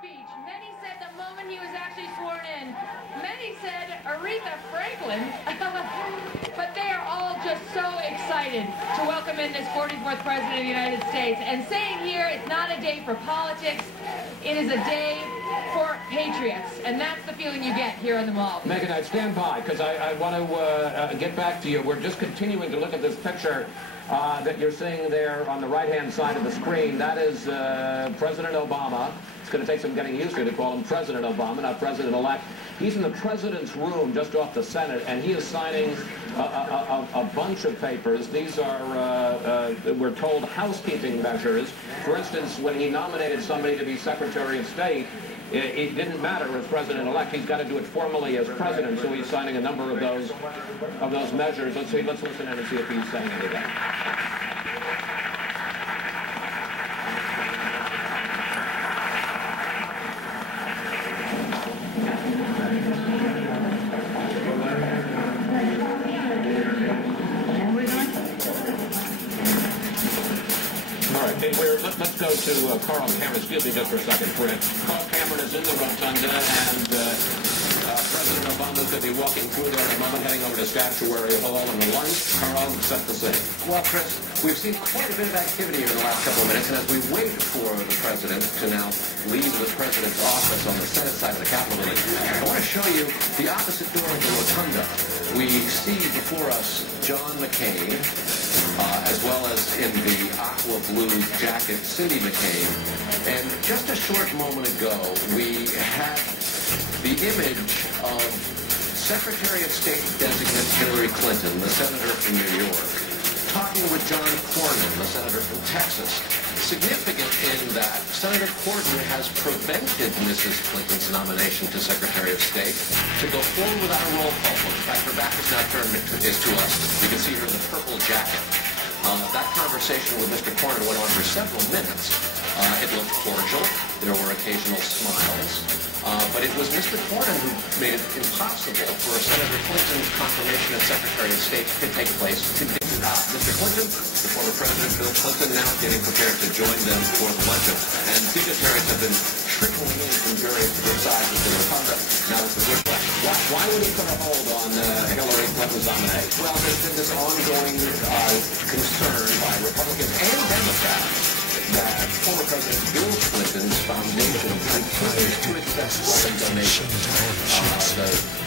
speech. Many said the moment he was actually sworn in. Many said Aretha Franklin. But they are all just so excited to welcome in this 44th President of the United States. And saying here, it's not a day for politics. It is a day for patriots. And that's the feeling you get here on the Mall. Megan, I'd stand by, because I want to get back to you. We're just continuing to look at this picture that you're seeing there on the right-hand side of the screen. That is President Obama. It's going to take some getting used to call him President Obama, not President-elect. He's in the President's room just off the Senate, and he is signing a bunch of papers. These are, we're told, housekeeping measures. For instance, when he nominated somebody to be Secretary of State, it didn't matter as President-elect. He's got to do it formally as President, so he's signing a number of those measures. Let's listen in and see if he's saying anything. Let's go to Carl Cameron. Excuse me just for a second, Fred. Carl Cameron is in the rotunda, and President Obama is going to be walking through there in a moment, heading over to Statuary Hall in the lunch. Carl, set the scene. Well, Chris, we've seen quite a bit of activity here in the last couple of minutes, and as we wait for the President to now leave the President's office on the Senate side of the Capitol building, I want to show you the opposite door of the rotunda. We see before us John McCain, as well as in the aqua blue jacket, Cindy McCain. And just a short moment ago, we had the image of Secretary of State designate Hillary Clinton, the senator from New York, talking with John Cornyn, the senator from Texas. Significant in that Senator Cornyn has prevented Mrs. Clinton's nomination to Secretary of State to go forward without a roll call vote. In fact, her back is now turned to us. You can see her in the purple jacket. That conversation with Mr. Cornyn went on for several minutes. It looked cordial. There were occasional smiles. But it was Mr. Cornyn who made it impossible for Senator Clinton's confirmation as Secretary of State to take place. Mr. Clinton, the former President Bill Clinton, now getting prepared to join them for the luncheon. And dignitaries have been trickling in from various different sides of the rotunda. Now it's the Bush flag. Why would he put a hold on Hillary Clinton's nomination? Well, there's been this ongoing concern by Republicans and Democrats that former President Bill Clinton's foundation continues to accept foreign donations.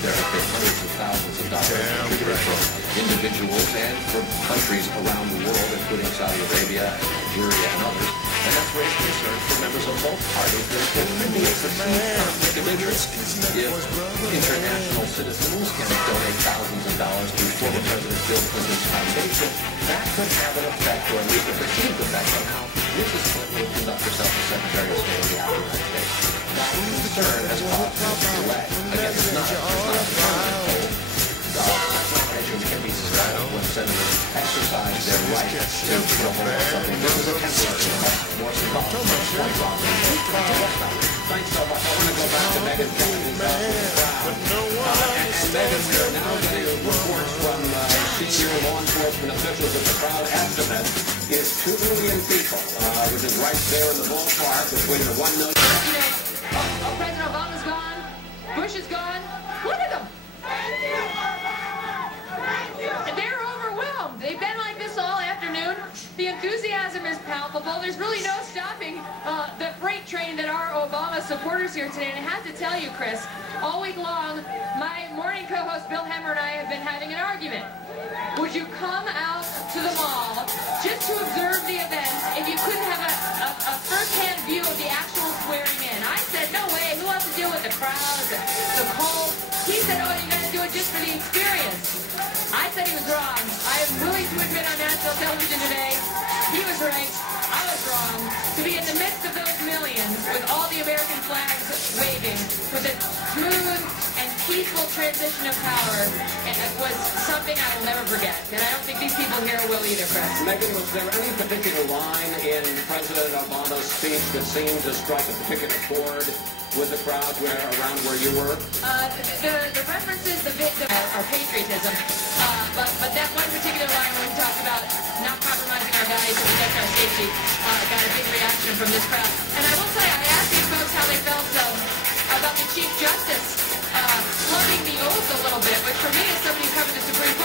There have been hundreds of thousands of dollars contributed from individuals and from countries around the world, including Saudi Arabia, Nigeria, and others. And that's raised concern for members of both parties that there could be a perceived conflict of interest if international citizens can donate thousands of dollars to former President Bill Clinton's foundation. That could have an effect, or at least a perceived effect, on how Mrs. Clinton would conduct herself as Secretary of State of the United States. That concern has caused this delay. Again, it's not a permanent hold. Nominations can be suspended when senators exercise their right to put a hold on something. This is a temporary more symbolic. Thanks so much. I want to go back to Megan Kennedy in the crowd. And Megan, we are now getting reports from senior law enforcement officials that the crowd estimate is 2 million people, which is right there in the ballpark between the 1 million. President Obama's gone. Bush is gone. Look at them. They're overwhelmed. They've been like this all afternoon. The enthusiasm is palpable. There's really no stopping the freight train that are Obama supporters here today. And I have to tell you, Chris, all week long, my morning co-host Bill Hemmer and I have been having an argument. Would you come out to the mall just to observe the event if you couldn't have a first-hand view of the actual swearing in? I said, no way. Who wants to deal with the crowd, the cold? He said, oh, you got to do it just for the experience. I said he was wrong. I am willing to admit on national television today, he was right. I was wrong. To be in the midst of those millions with all the American flags waving, with a smooth and peaceful transition of power, was something I will never forget. And I don't think these people here will either, Chris. Megan, was there any particular line in President Obama's speech that seemed to strike a particular chord with the crowd around where you were? The references are patriotism, but that one particular line when we talked about not compromising our values to protect our safety got a big reaction from this crowd. And I will say, I asked these folks how they felt about the Chief Justice floating the oath a little bit, which for me, as somebody who covered the Supreme Court,